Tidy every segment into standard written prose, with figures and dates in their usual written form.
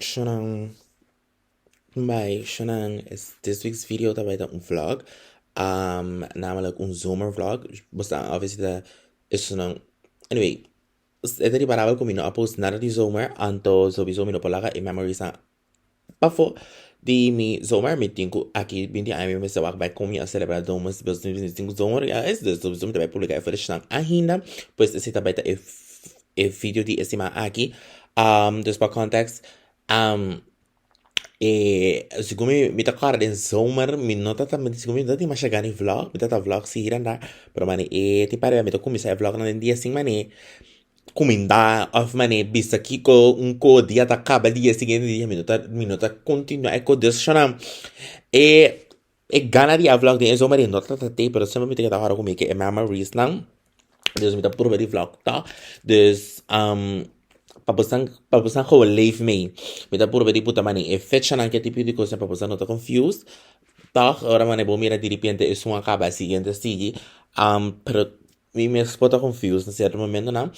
Shonang, Shonang is this week's video daarbij een vlog. Namelijk een zomervlog. Basta obviously is Shonang. Anyway, ito di para ko mino upload nada di zomer anto sowieso mino palaga in memories na pafo di mi zomer mi tinku aqui binti ai mi sa bij kom je a celebrar domus bes tinku zomer ja is dus sowieso mi também publicar voor de snang ainda pues esse também tá e video di estima aqui dus para context sigumi mi ta cara den zomer mi nota também sigumi dati machagani vlog mi ta vlog si hiran da pero mani ti pare mi to começar vlog na den dia assim mani comendar of mane bisa kiko unko dia ta acaba dia seguinte dia minuta continua ecco deixa e gana di vlog di zomer in nota te pero sempre mi te da hora comigo que é memories não dus mi ta puro di vlog ta dus papusan ko leave me mi ta puro di puta mani e fecha anche tipo di cosa papusan nota confused ta ora mane bo mira di repente e su acaba seguinte sigi pero mi spota confused in certo momento não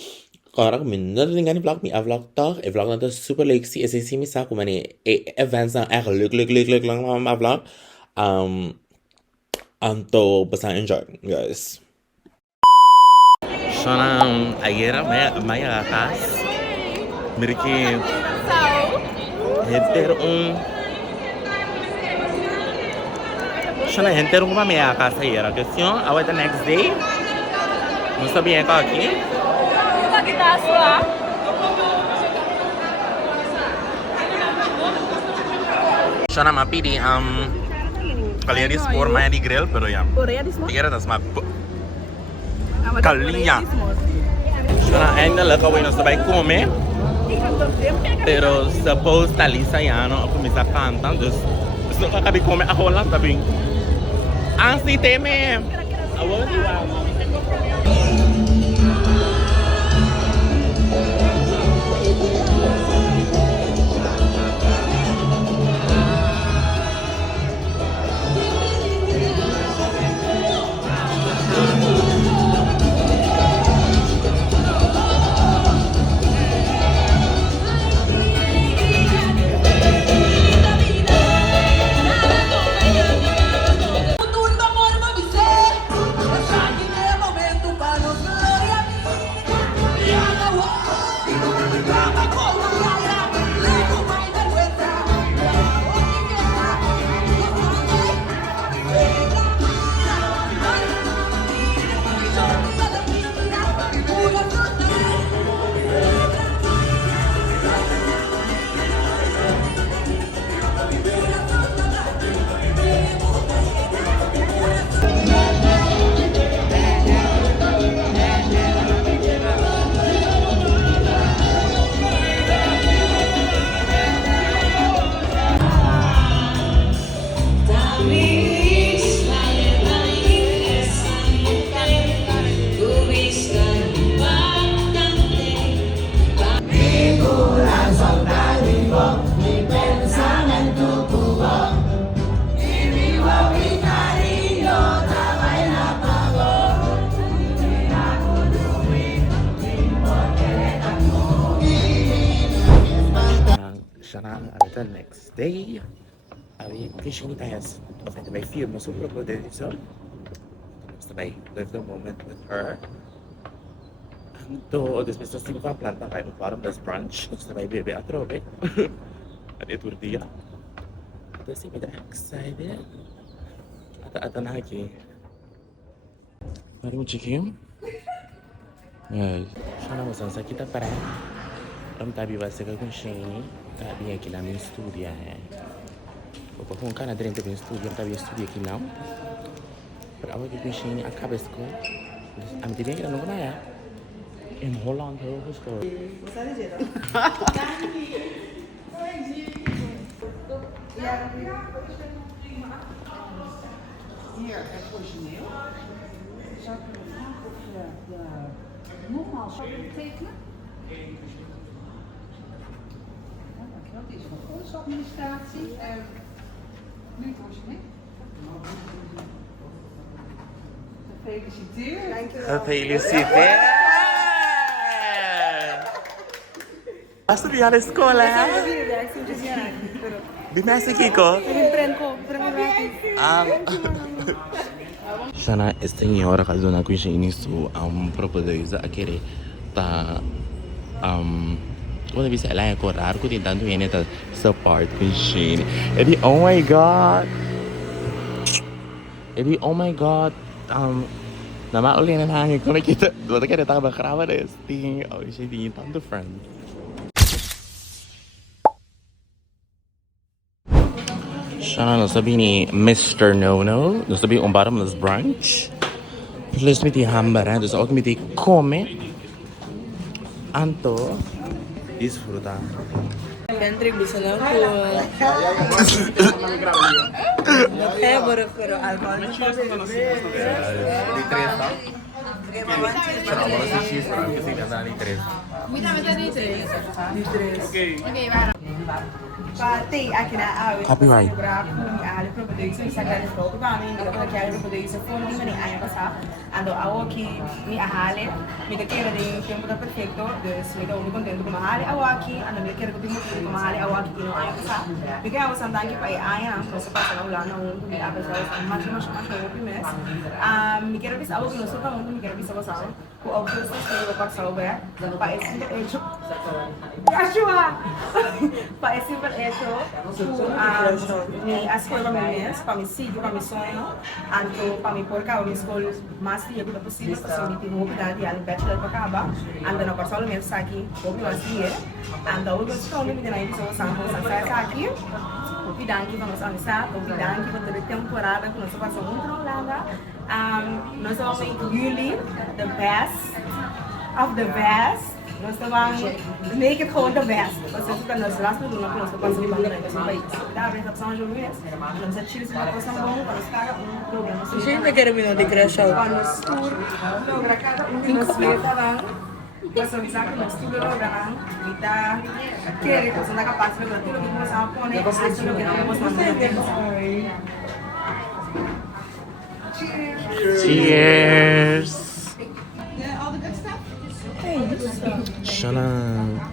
Agora, minder dingen vlog, mi vlog toch. Ik vlog dat is super leuk. Zie, is mi sa como ni events na echt leuk lang maar vlog. Anto basta enjoy, guys. Sana ayer maya akas. Miriki henter Sana henter uma meia akas ayer. A questão, away the next day. Não sabia que aqui. Sana mapi di kalian di sport main di grill pero ya. Kira das map. Kalinya. Sana ainda lá kawin no sabay come. Pero suppose talisa ya no começar cantando. Dus não acabei comer a rola também. Ansi teme. Awal di wa. The next day, I occasionally has my film was super good so I live the moment with her. To this Mr. Silva planta kayo ng parang das brunch sa may bebe atrobe. At ito dia. Kasi may excited. At na aki. Mari mo chikim. Ay, sana mo sa kita para. Tabi vai ser com Shane, tabi aqui lá no estúdio, o pouco um cara dentro do estúdio, tabi estúdio aqui não. Para agora que Shane acaba de escola, a mim também era não vai em Holland eu vou escola. Hier het origineel. Zou ik de vraag of je nogmaals zou tekenen? Dat is van onze administratie. Nu het origineel. Gefeliciteerd. Gefeliciteerd. Basta di alla scuola, Bimesi Kiko? Sana signora ka doon ako siya su propose a querer ta quando vi ela é corar ko tentando yun ita support ko siya. Edi oh my god. Edi oh my god. Nama uli na hangin ko nakita. Wala ka na bakrama na ting oh siya di tanto friend. Siya na sabi ni Mr. No-No. Sabi bottom nas brunch. Plus mi ti hambara. Dus ook mi ti come. Anto. Disfruta. Kendrick bisa na ako. Matebor pero alcohol. Di tres, no? Pero ahora sí cheese, pero que sí ganda ni tres. Di tres. Okay, waarom? Tem aqui na área. Copyright. Ali para poder isso sacar de fogo, para mim, para que ali para poder isso for não me aí passar. Ando a aqui me ahale, me que queira de tempo da perfeito, dus me dou muito contente com a ahale, a aqui, ando me queira que tenho muito com a ahale, a aqui que não aí passar. Me que eu são daqui para aí, não se passa lá não, me dá para fazer mais o primeiro. Me quero ver algo que não sou para muito, me quero ver passar. O objeto que eu posso salvar, para esse hecho. Para esse hecho, as coisas para me seguir, para me sonho, para me pôr cá, me escolho mais dia que possível, para me ter uma oportunidade, a bachelor para acabar, ando na passada mesmo aqui, vou me fazer, ando o que estou me dando aí, pessoas são aqui. Pidanki para nós avançar, pidanki para toda temporada que nós passamos controlada. Nós estamos em Juli, the best of the best. Nós estamos make it hold the best. Você está nos laços do nosso nós estamos vivendo nesse país. Dá a recepção de Juli, nós ativos uma coisa bom para os caras programa. Gente, quero me de crescer. Para nós tour, logra cada nos leva Nós avisar que nós tudo logramos e tá querer que você não é capaz de lograr tudo que você vai pôr, né? Acho que não vamos fazer. Cheers! All the good stuff? Shana.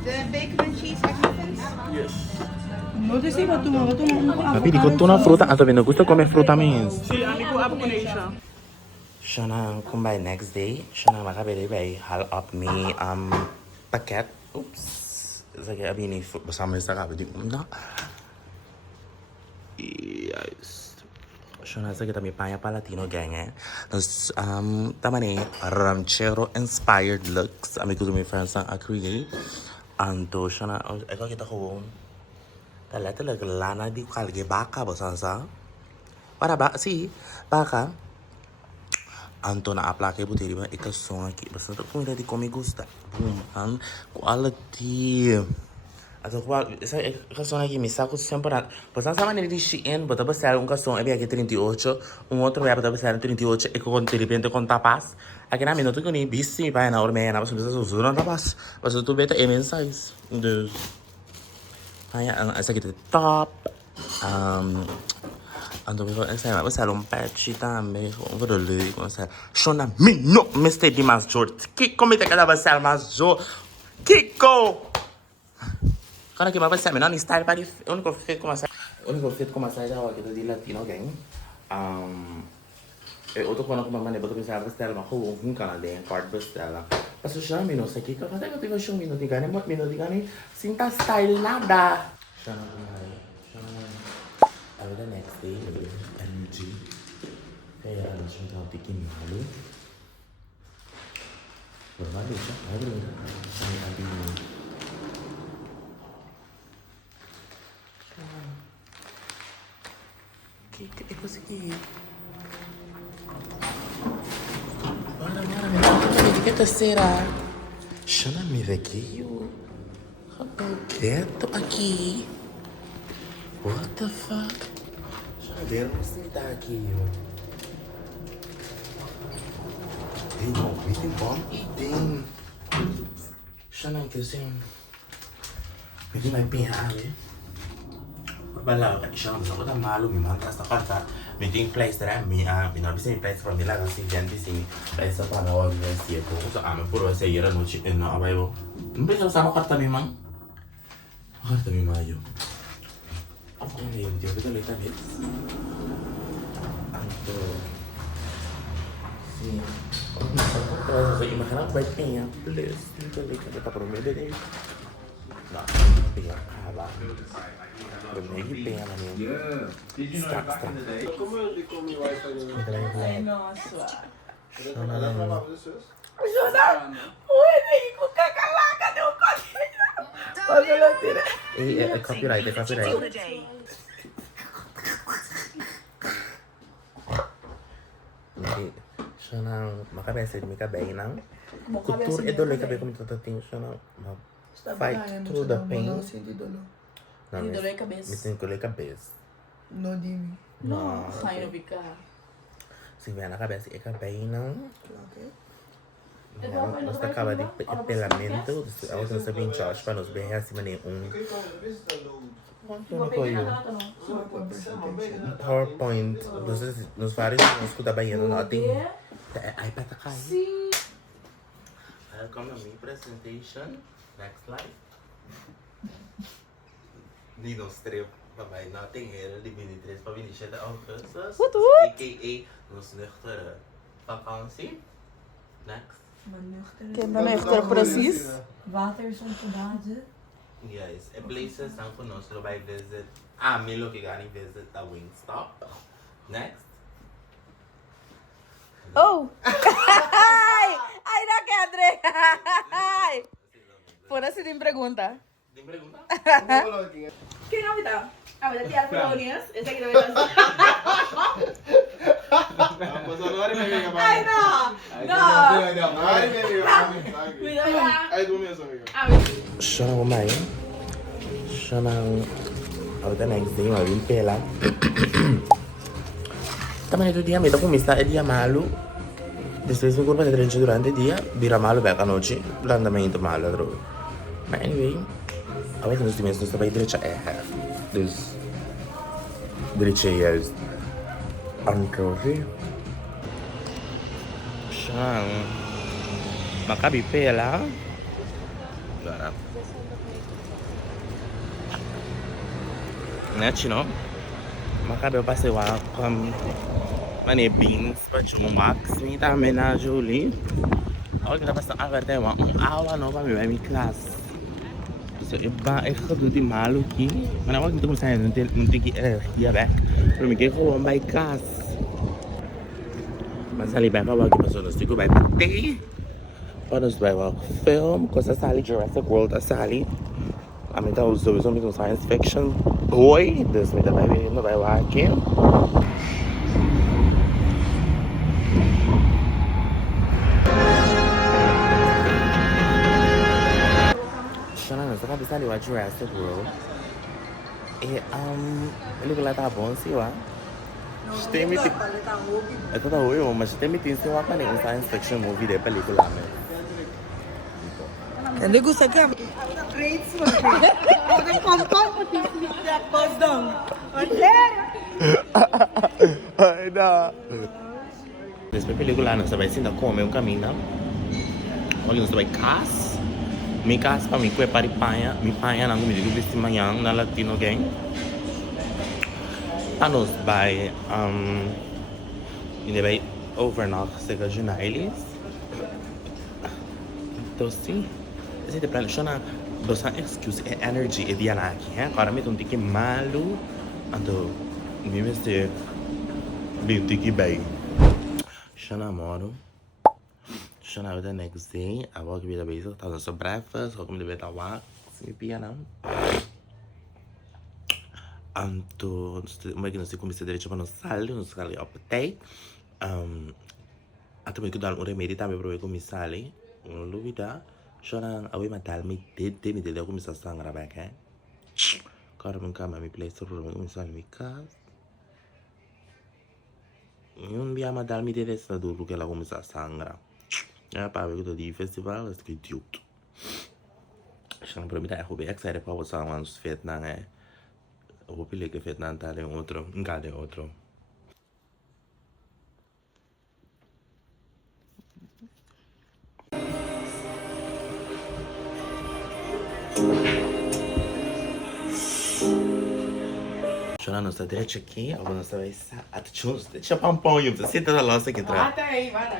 The bacon and cheese muffins? Não sei se vai tomar Papi, di ko tuna fruta. Ato vendo, gusto comer fruta mesmo. Sim, amigo, abo com isso. Shana, kung by next day, Shana makabili by hal up me paket. Oops. Sige, abi ni bersama sa kabili na. Yes. Shana sa kita mi paya pa Latino gang eh. Nos tama ni ranchero inspired looks. Ami ko mi friends ang acrylic. Anto Shana, eko kita ko. Talaga lana di kalge baka bosansa. Para ba si baka. Anto na aplake buti diba ikasong aqui basta kung hindi ko me gusta boom ang quality ato ko essa ikasong aqui me saco sempre basta sama nele de Shein bota basar kasong é aqui 38 outro é bota basar 38 e com de repente com tapas aqui na minuto que nem bici vai na hora meia na basta usar tapas basta tu beta M size dus essa aqui top Ando mi fa sai ma un patch tambe vedo lì come sai Shona mi no mi stai di maggior che come te cadava sal maggior Kiko cara che ma vai sai non style para unico fit come sai già che di Latino gang e outro quando come mane boto pensare style ma ho un canale card style passo già mi non sai che cosa che ti faccio minuti gane mo minuti gane sinta style nada the next day, MG. Kaya siya tawag tikin malu. Bermalu siya. Malu na. May abi mo. Eko sige. Mara. Hindi ka tasera. Siya na mi vegueio. Habang quieto aqui. What the fuck? Ver você tá aqui, ó. Tem bom e tem. Xana que assim. Pwede may pinaawi. Bala ka siya sa udah malu mi mantra sa kata. May ting place tara mi binabisi place from nila kasi janti si place sa para university ko. So puro sa yera no chicken no abayo. Mbisa sa kata mi mang. Guarda mi maio. Io ti ho vedo le camere. Anto. Sì. Cosa imaginava vai penha, please. Não lhe que tá para o meu bebê. Não, penha acaba. Para mim que penha na minha. Stack. Ai, nossa. Jona. Ui, nem com cacalaca, deu código. É copyright, é copyright. Siya nang makabese mi kabay nang kultur e doloy kabay kung tatating siya nang fight through the pain. Não, Tem dor de cabeça. Me sinto com a cabeça. No, Dimi. Não. Ai, não fica. Se vier na cabeça é cabay não. Okay. Nós acaba de pelamento, a outra sabe em Josh para nos ver assim mané PowerPoint, nos vários nos que bem não tem iPad cai. Sim. Welcome to my presentation. Next slide. Nino Strip, waarbij nothing here, die 23 para 27 augustus, a.k.a. nos nuchtere vakantie. Next. Quebra nuchter, precies. Watersontebade. Yes, a places dan voor ons bij visit. Milo que gaan visit the Wingstop. Next. Oh! Ai, não, Kendrick! Por assim tem pergunta. Tem pergunta? ¿Qué novita? A ver, tía, colonias. Esa que no me Ay, no. Siya nang umay. Siya nang the next day, mawin pela. Também outro dia, me dá come sta e dia malo. Depois me curva de treino durante o dia, vira malo bem a noite, andamento malo droga. But anyway, a vezes nos times nos trabalha direita é dus direita é antrofi. Siya makabi pela. Agora. Net, no? Makabi eu passei lá com mane beans para um wax, me tá homenagem ali. Olha que tá passando agora tem uma aula nova para minha classe. So iba é tudo de malo aqui, mas não é que estamos saindo, não tem que ir bem. Para mim que eu vou vai classe. Mas ali bem para que passou, nós temos que vai bater. Para nós vai ver film, coisa sali Jurassic World a sali. A mim tá usando um science fiction boy, das me também não vai lá aqui. Sa kabisa liwa Jurassic World. Ele vai lá tá bom, sim, lá. Tem me tem. É toda ruim, mas tem me tem sim lá para um science fiction movie de película, né? Kendrick gusta que grades mo. Ang compound mo that buzz down. Ai, não. Nessa película, nós vai sim da comer um caminho. Olha, nós vai cas. Mi casa para mim que é para mi panha não me digo desse manhã na Latino gang. A nós vai ainda vai overnacht chega de Nailes. Então sim, esse de plano chama dosa excuse é energy é dia lá aqui, hein? Agora me tô que malo, ando me veste bem que bem. Chama moro. Now the next day, I walk with the basic, tell us breakfast, walk with the bed walk, sleepy não. Anto, mas que nós comemos direito para nos sali optei. Até me que dar remédio também para eu comer sali. Luvida, chorando, a matar me dele começar a sangrar bem, hein? Cara, me cama me place para começar me casa. Dia matar me dele essa dor que ela começar a sangrar. Para ver que festival é que tudo. Acho que para mim é hobby excited para você lá nos Vietnã é. O hobby que Vietnã tá em outro, em outro. Ela não está direto aqui, a nossa vai estar. Deixa eu pôr um você senta na nossa aqui atrás. Até aí, vai lá,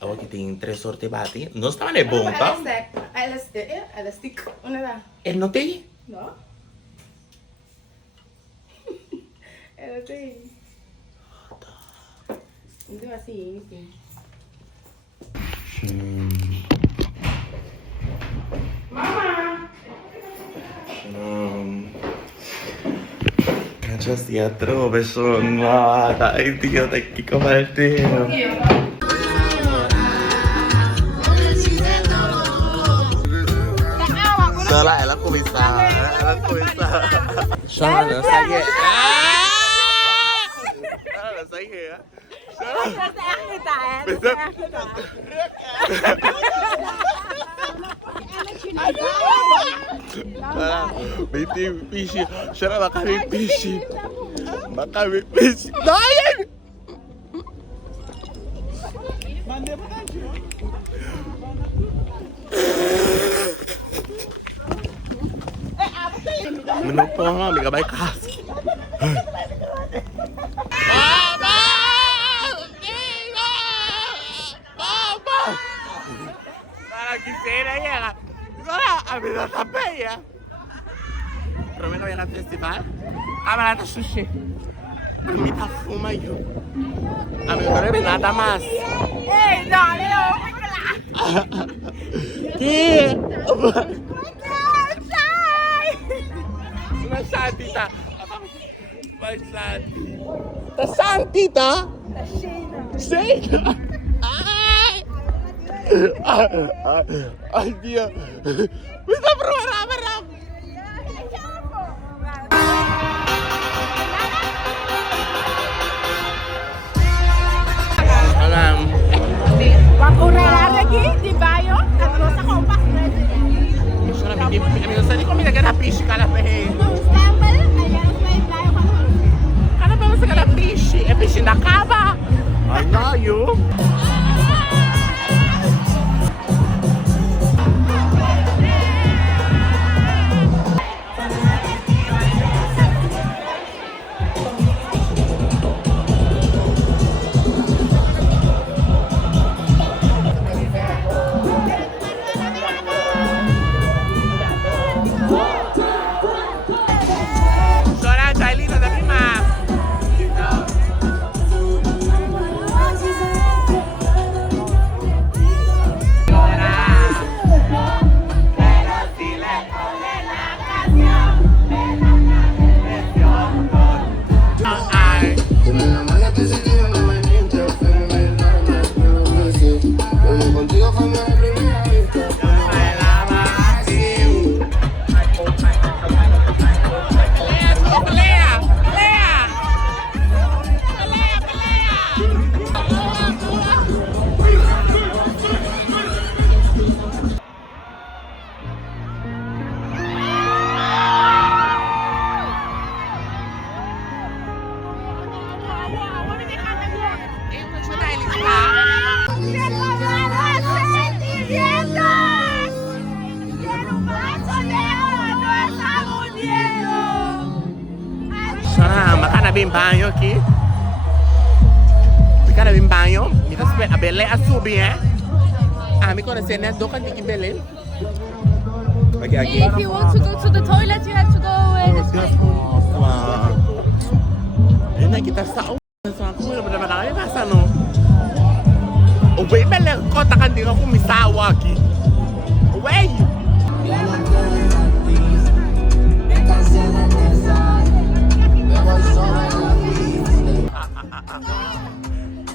não. Aqui tem 3 sortes de bate. Não está mais bom, tá? Elastic, onde é? Ele não tem? Não? Ela tem. Então assim, enfim. Cancha si trove sono dai Dio da chi com'altino. Sola ela começar. Sola não sai. Ela sai here. May pishi. Siya baka may pishi. Baka may pishi. Dahil! Menurut po nga, may kabay kasi. Mama! Mama! Nagisera yan. Wala, kami nasabay ya. Pero may kami na festival. Kami na sushi. Kami na fuma yun. Kami kami nada mas. Ei, dale, Ki! Saan, tita? May saan? Saan, tita? Shayna! Ay! Ay, Dios! Bisa berwarna-warna! Pakurelar lagi di Bayo, terus sa kompas president. Sono amici, sai come la capisci calape? Stempel, ayan sa Bayo pa. Kana ba sa calapisci? E pisci na cava? Ay, nayo! Bem banho aqui. Ficar bem banho. Me respeita a beleza a subir, hein? Ah, me conhece, né? Do canto que beleza. Aqui, aqui. If you want to go to the toilet, you have to go this way. Nossa. Ini kita sahur. Aku udah berapa kali pasang no. O bem beleza kota kan dia aku misawa aqui. Wey.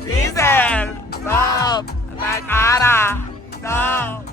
Diesel! Stop! La cara! No!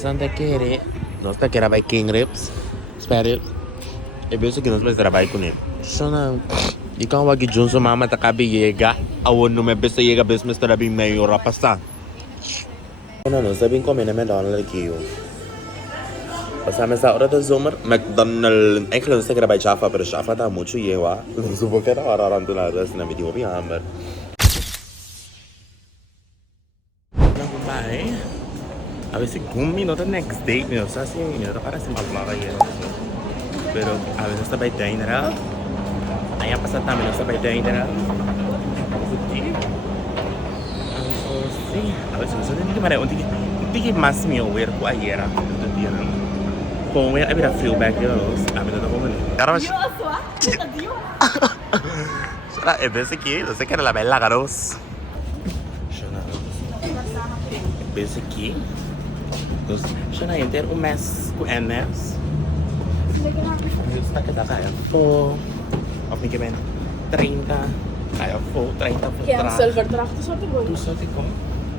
bastante quiere. Nós tá querendo vai king ribs. Spare ribs. E penso que nós vamos trabalhar com ele. Shona. Ikaw wag Junso mama ta kabi yega. Awon no me besa yega bes me estar bem meio rapasta. Não, não sabem comer na McDonald's aqui. Passamos a hora do Zomer. McDonald's. Eigenlijk não sei que era bij Java, pero Java tá muito yewa. Não sei porque era hora ranto na resta na video bem hammer. Bye. A veces un minuto next day, no sé si minuto para sin hablar ayer. Pero a veces está by dinner. Aí passa também não está by dinner. Sim, a veces você tem que parar onde que mais me ouvir com a era do dia não. Com a vida feel back girls, a vida da woman. Cara, mas será é desse aqui, você quer la bella garos. Desse aqui. Dus siya na yun, pero mes ko NS. Está kita kaya po. Of ni kemen 30. Kaya po 30 po. Kaya ang silver track to sorte ko. Tu sorte ko.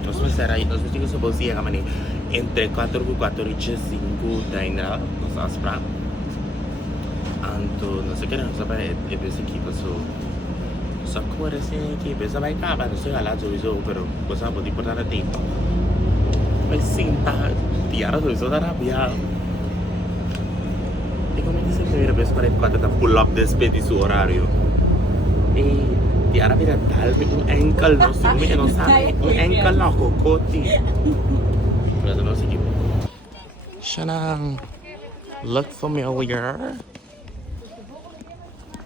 Nós vamos ser aí, nós vamos ter que subir se chega mani entre 4 e 4 e 5 ainda nós vamos para. Anto, não sei que não sabe é desse aqui passou. Só que assim que pensa vai acabar, não sei lá tudo, pero coisa muito importante tempo. Mas sim, tá. Tiara tuh sudah rapial. E come dice che era per 44 da pull up the speed di suo orario. E Tiara vira talme un ankle no sumi e non sa un ankle no cocotti. Guarda non si chiama. Shanang look familiar.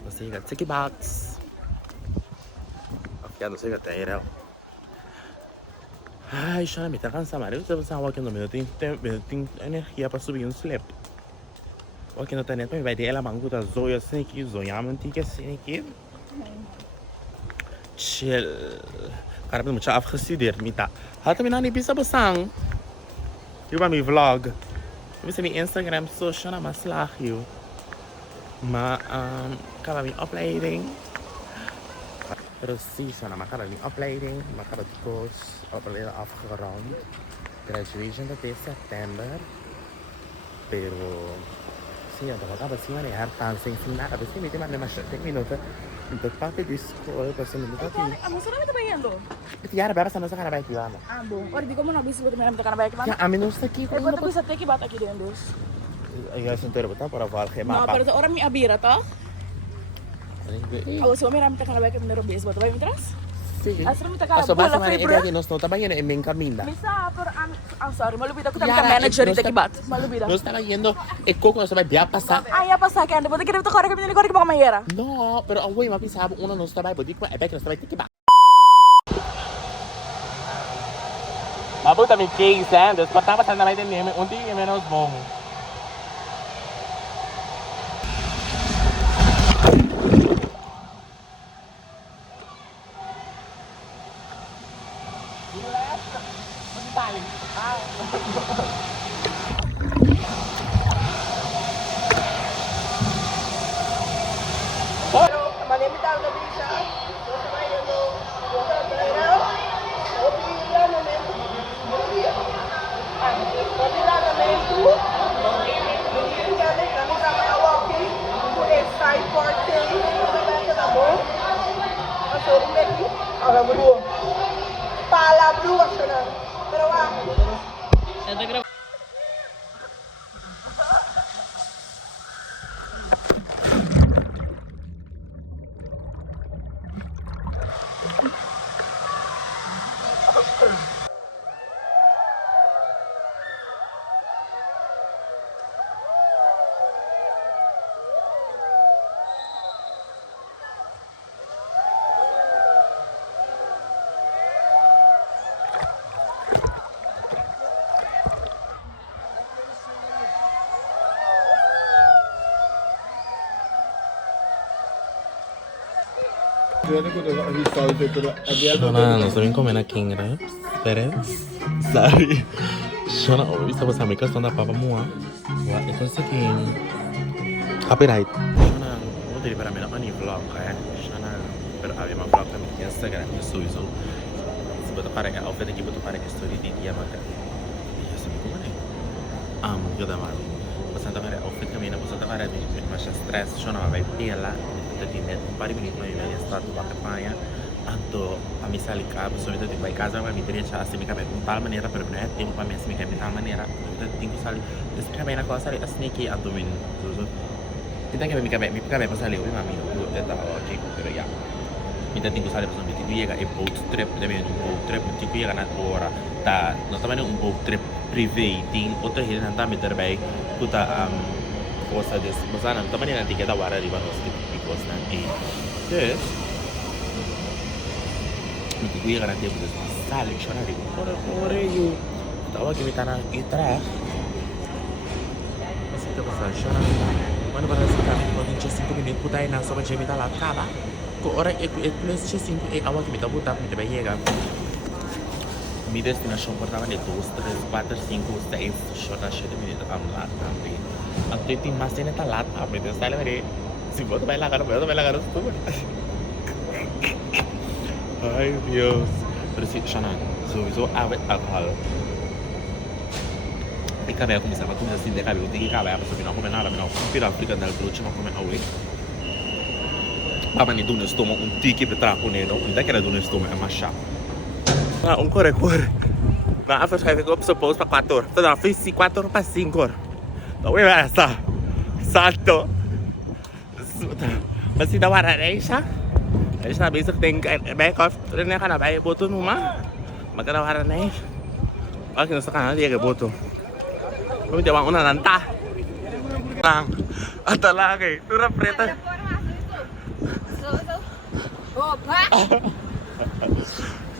Você got ticky box. Afgano você got taira. Ai, já me tá cansado, mas eu estava pensando que no meu tem energia para subir um slip. O que não tem nem para vai ter ela mango da zoia assim aqui, zoia mantiga assim aqui. Chill. Cara, eu muito afgestudeerd, mita. Had me nou niet bisa besang. Eu vou me vlog. Eu vou me Instagram social na maslag eu. Maar acaba minha opleiding. Precies, en dan mag ik die opleiding, mag ik het koers opleiding afgerond. Graduation dat is september. Pero, sim, eu estava assim, né? Hartansing, sim, nada, assim, me tem mais 30 minutos. Então, parte de escola, passando minuto aqui. Ang sarap ito ba yan do? Tiara, beba sa nasa kanabay kiwa mo. Ah, bom. Ora, di ko mo na bisig ko meron ka na ba Ya, amin nung sa kiko. Eh, ba't ko sa teki bata ki din dos? Ay, guys, entero ba para val kay No, mapa. pero orang mi abira to. Awas ko meron ka na ba meron bis bato ba mitras? Sige. Asra mi ta ka So, basta bola man, fibra. ega nos nota ba yun, eming kamila. Misa, pero sorry, malupit ako Yara, tamang manager no ita kibat. Malupit. Nos estaba yendo, kung sa may biya pasa. Ay, apa sa akin? Dapat kita korek kami korek baka mayera. No, pero ang way mapisabo una nos tabay, budi ko epek nos tabay tikiba. Mabuta mi case, Des patama sa namay din niya, unti menos bong. Malimitado na bisa. Gusto ko yun yung water trainer. Opila na men. Opila na men tu. Dewindkendrick kami sa mga walking. Kung side porting. Kung na mo. Kasi umeki. Ang blue. Pala blue ako na. Pero wa. Shona, nos deben comer a King Reps, Pérez, sabe? Shona, hoy estamos a mi casa na papa mua. Wa, ito sa King. Copyright. Shona, mo dili para mena pani vlog eh. Shona, pero abi ma vlog kami Instagram ni sowieso. Sebab para que outfit aqui botou para que story di dia maka. Iya sabi ko man eh. eu da mano. Você tá vendo? Outfit kami na você tá vendo? Mas stress, eu não vai pela. Eu tenho medo um par de minutos mais velho estado para campanha. Anto a mim sair cá, você me tem vai casa, vai me deixar assim me cabe de tal maneira, pero não é tempo para mim assim me cabe de tal maneira. Eu tenho que sair. Esse cabe na coisa ali assim que anto me kita que me cabe para sair, mami, eu tá ok, pero ya. Kita tinggal salir bersama itu ya kan boat trip também boat trip tipo ya kan agora tá nós também boat trip privé tem outra rede não tá me terbai puta coisa desse mas não também não tem que dar hora riba nós que coisa não e yes me tipo ya kan tempo desse salir chora riba por eu tava aqui me tá na itra assim que passar chora mano para esse caminho quando a gente 5 minutos puta aí na só para gente tá lá acaba orang plus 5 awal kita putar kita bayar kan. Mi destination pertama ni 2, 3, 4, 5, 6 short 7 minit amlat tapi. Atau itu masih neta lat apa itu saya lagi si buat bayar kan tu. Ay Dios. Terus si Shana sowieso awet alkohol. Ikaw ako misama kung sa sinde kabe uti ikaw ay pasabi na ako menara menara. Pira Africa dal Bleach mo come away. Papa ne dune stomo un tiki per trapo nero, non è che era dune stomo è masha. Ma un cuore. Ma a fare che suppose per 4 ore. Sta fissi 4 ore per 5 ore. Dove vai sta? Salto. Ma si da guarda Reisha? Reisha basic thing back off. Rene kana bay boto numa. Magana guarda nei. Aki no sa kana dia ke boto. Kung di ba una nanta. Atalaki. Tura preta.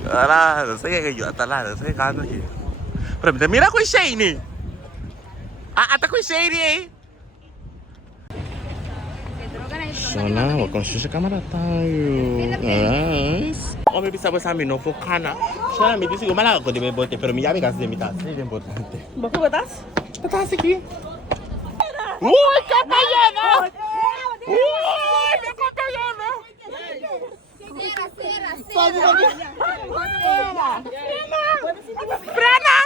Ala, não sei o que eu tô lá, não sei o que aqui. Para mim, mira com Shane. Tá com Shane aí. Sana, wag kang sa kamera tayo. Nice. Kung may bisa ba sa amin, no, fokana. Sana, may disi ko malaka ko, di ba bote, pero may yabi kasi di mitas. Hindi din importante. Baku batas? Batas aqui. Uy, kapayana! Uy, kapayana! Frena!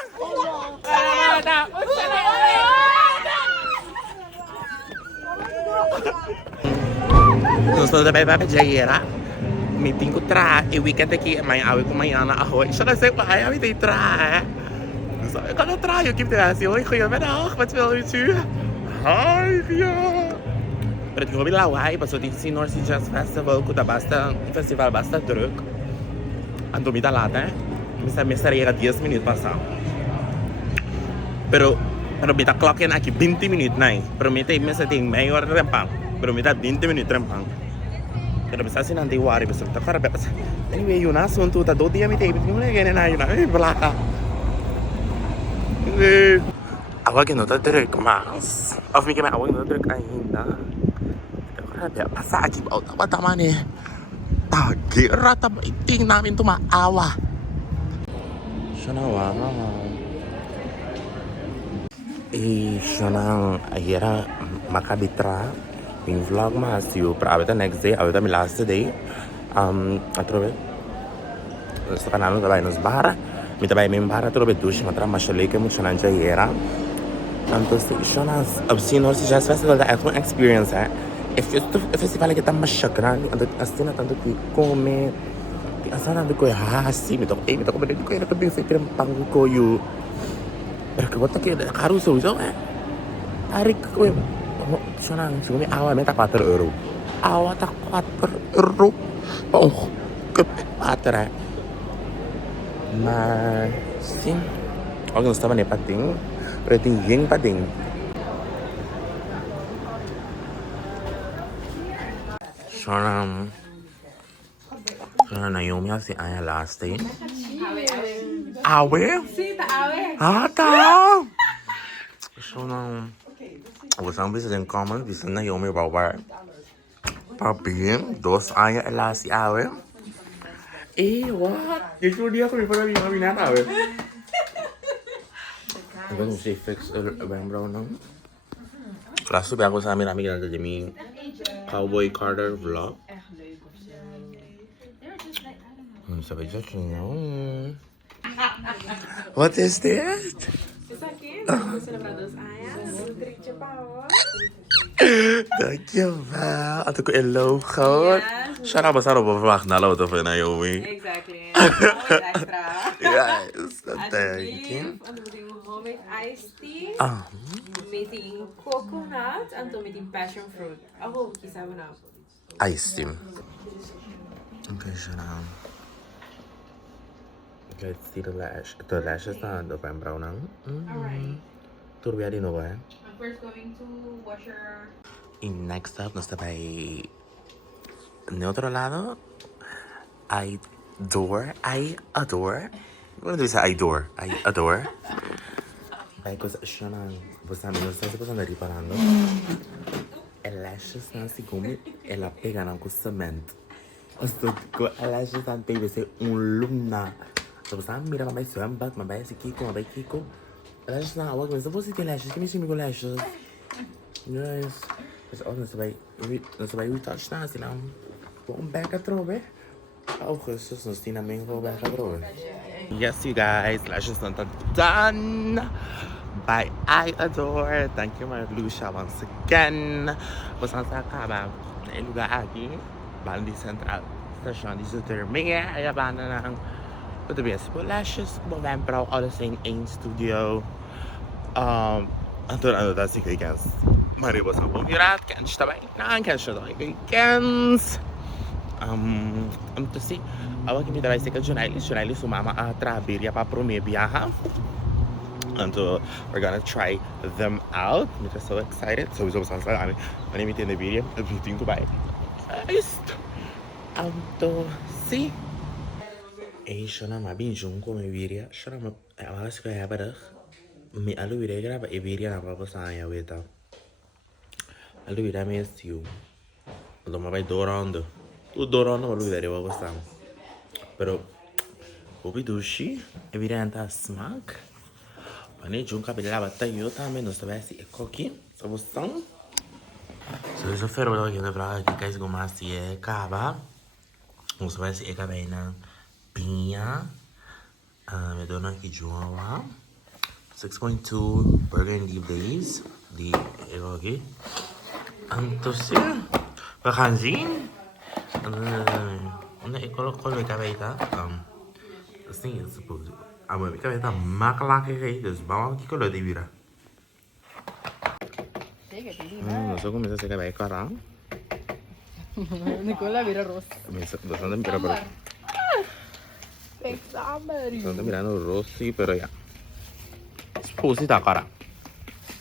Gusto na ba Jaira? Meeting ko tra, weekend aqui, may awi ko may ana ahoy. Siya kasi pa ay awi tayo tra. So, ik kan het tra, je kipt er hoi, goedemiddag, wat wil u toe? Hi, ja. Pero que hobby lá, uai, passou de Sinor Jazz Festival, que tá basta, festival basta druk. Ando me da lá, né? Me estaria 10 minutos passar. Pero me tá clocking aqui 20 minutos, né? Pero me tem maior rempang. Pero me tá 20 minutos rempang. Pero me está assim não tem worry, mas tá cara bem. Anyway, yun na assunto, tá 2 dias me tem, não é ganhar nada, yun na, blá. Awag no ta direct mas. Of me kaya awag no direct ainda. Grabe, pasagi ba tama ni. Tagira ta iting namin tumaawa. Siya na mama. Siya nang ahira makabitra. Yung vlog mas yung praveta next day, aveta mi last day. Atrove. Sa kanal ng balay nos bahara. Mi tabay may bahara trobe dush matra mashaleke mo siya nandiya yera. Entonces, siya na absino si Jazz Festival da é uma experience, If festival que tá mais grande, assim na tanto que come, assim na ko hasi, mi to balik ko era kabing sa pirang ko yu. Pero que bota que caro so, tarik ko siya na siguro awa meta 4 euro. Awa ta 4 euro. Oh, que patra. Mas sim, alguém estava nem pating. Rating yang pading. Sana Naomi si Aya last day. Awe? Sim, tá awe. Tá. Sana usang bisa din common bisa Naomi bawa. Papin, 2 Aya last si Awe. What? Itu dia ko para binata Awe. Agora não sei fix lembra não. Laatst heb ik ook samen met de Jimmy Cowboy Carter vlog. What is this? Isso aqui, vamos celebrar 2 Ayas. Dankjewel. At ik in logo. Shout out besar op vlog na lo to Naomi. Exactly. Homemade extra. Yes, thank you. Alsjeblieft. En dan moet je homemade iced tea. Ah, Met die coconut en dan met die passion fruit. Oh, kies hebben we nou. ice team. Okay, shout out. Okay, see the lashes na do pa brown na. Alright. Turbia din ako eh. I'm first going to wash your... En next up, nos está bij en otro lado. I adore. Bueno, dice I adore. Bij cosa siya na, basta menos sa basta na riparando. El lashes na si gumi, ela pega na com cement. Basta ko el lashes na PVC lumna. So basta mira mamãe swembad, mamãe si Kiko. El lashes na awag, mas você tem lashes, que me chama com lashes. Guys, dus ook nog bij retouch na, die nou gewoon back at throw, Augustus, dus die nou gewoon back at throw. Yes, you guys, lashes not done by I Adore. Thank you, my Lucia, once again. Was aan het gaan in lugar aqui, Bandi Central Station, die zit er meer. Ja, banen aan. Wat de beste voor lashes, wenkbrauw, alles in één studio. En toen aan dat ik weekends. Maar ik was op Omiraat, ken je daarbij? Nou, ken je dat weekends. Então sim, agora que me dá esse jornalista, mama a trabalhar para promover viajar. Então, we're gonna try them out. I'm just so excited. Sowieso was aan wanneer je in de video, het meeting erbij. Então, sim. Shona ma bin junko me viria, shona ma alas ko yabarag. Me alu viria graba e viria na papa sa ya weta. Alu viria me estiu. Lo ma vai dorando. Tu dorando alu viria wa basta. Pero obi dushi e viria anta smack. Pane junka be la batta io também não estava assim e coqui, só bastão. So isso ferro lo que na praia que guys go mas e cava. Não estava assim e cabena. Pinha, me dona aqui João 6.2 Burgundy Blaze, die aqui. Então sim, we gaan zien. Ik kon mijn kabeta. Dat is niet supposed. Mijn kabeta makkelijk gegeven, dus bouwen we kijken die weer. Zeker, die Zo komt het zeker bij elkaar aan. Nicola vira rosa. Dat is een beetje. Sto mirando rossi, però ja. Sposi da cara.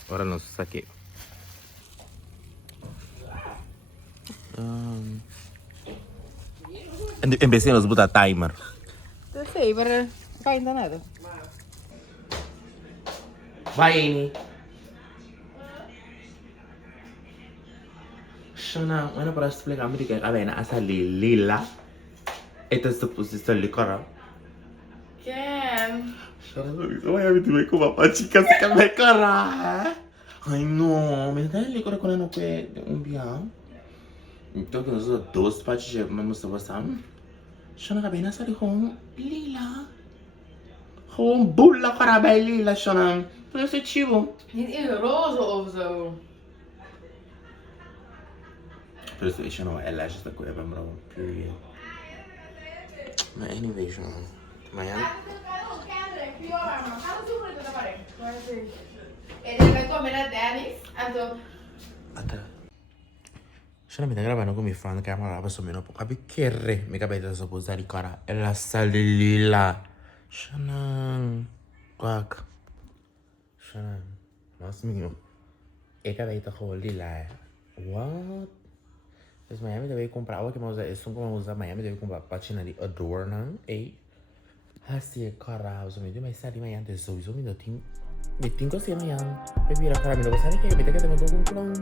Ora non so che. En beste nos buta timer. Dat is even, kan je dan uit? Vai, Eni. Shona, bueno, para explicar que avena asa lila. Esta es supuesta licora. Ken. Vai abituar com uma chica se quer me cara. Ai não, me dá licora quando não quer bião. Então que nós dois partes de mamãe estava sam. Shona cabina sali com lila. Gewoon bulla cara bij lila shona. Dat is het chivo. Niet in roze of zo. Dus weet je nog, lashes dat ik heb bro. Period. Maar anyway, shona. Maar ja. Ele vai comer a Dennis, Até. Shona mi sta gravando con mio fan che amava questo meno poco. Capi che re mi capita da posare cara. E la sale lila. Shona. Quack. Shona. Mas minho. E capita con lila. What? Dus Miami deve comprar, o que mais é, são como usar Miami deve comprar patina de Adore não, ei. Assim, cara, os meus mais sabe Miami de sowieso me dá tem que ser Miami. Bebida cara, me dá sabe que me tem que ter um pouco com